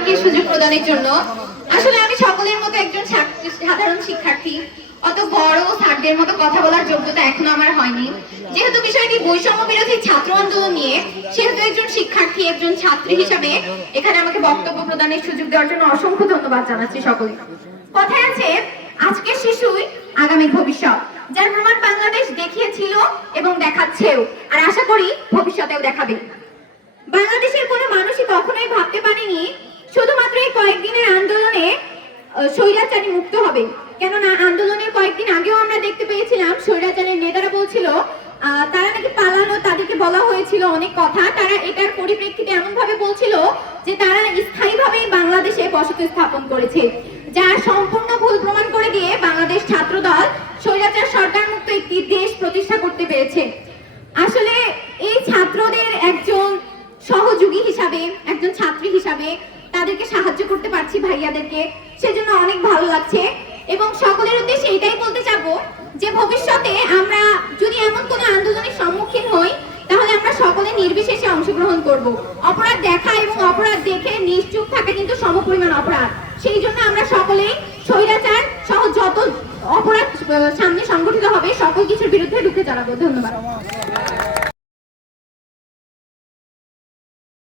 আমাকে সুযোগ প্রদানের জন্য? আসলে আমি সকলের মতো একজন সাধারণ শিক্ষার্থী। অত বড় স্যারদের মতো কথা বলার যোগ্যতা এখনও আমার হয়নি। যেহেতু বিষয়টি বৈষম্য বিরোধী ছাত্র আন্দোলন নিয়ে, সেহেতু একজন শিক্ষার্থী, একজন ছাত্রী হিসাবে এখানে আমাকে বক্তব্য প্রদানের সুযোগ দেওয়ার জন্য অসংখ্য ধন্যবাদ জানাচ্ছি সকলে কথায় আছে, আজকের শিশুই আগামী ভবিষ্যৎ, যার প্রমাণ বাংলাদেশ দেখিয়েছিল এবং দেখাচ্ছেও, আর আশা করি ভবিষ্যতেও দেখাবে। বাংলাদেশের কোনো মানুষই কখনোই ভাবতে পারেনি শুধুমাত্র এই কয়েকদিনের আন্দোলনে স্বৈরাচারী মুক্ত হবে। কেননা আন্দোলনের কয়েকদিন আগেও আমরা দেখতে পেয়েছিলাম, স্বৈরাচারের নেতারা বলছিল তারা নাকি পালানো তাদেরকে বলা হয়েছিল অনেক কথা। তারা এটার পরিপ্রেক্ষিতে এমন ভাবে বলছিল যে তারা স্থায়ীভাবেই বাংলাদেশে বসতি স্থাপন করেছে। যার সম্পূর্ণ ভুল প্রমাণ করে দিয়ে বাংলাদেশ ছাত্রদল স্বৈরাচার সরকার মুক্ত একটি দেশ প্রতিষ্ঠা করতে পেরেছে। আসলে এই ছাত্রদের একজন সহযোগী হিসাবে, একজন ছাত্রী হিসাবে তাদেরকে সাহায্য করতে পারছি ভাইয়াদেরকে। সেজন্য অনেক ভালো লাগছে। এবং সকলের উদ্দেশ্যে এটাই বলতে চাবো যে ভবিষ্যতে আমরা যদি এমন কোনো আন্দোলনের সম্মুখীন হই, তাহলে আমরা সকলে নির্বিশেষে অংশগ্রহণ করব। অপরাধ দেখা এবং অপরাধ দেখে নিশ্চুপ থাকা কিন্তু সমপরিমাণ অপরাধ। সেই জন্য আমরা সকলেই স্বৈরাচার সহ যত অপরাধ সামনে সংগঠিত হবে, সকল কিছুর বিরুদ্ধে রুখে দাঁড়াবো। ধন্যবাদ।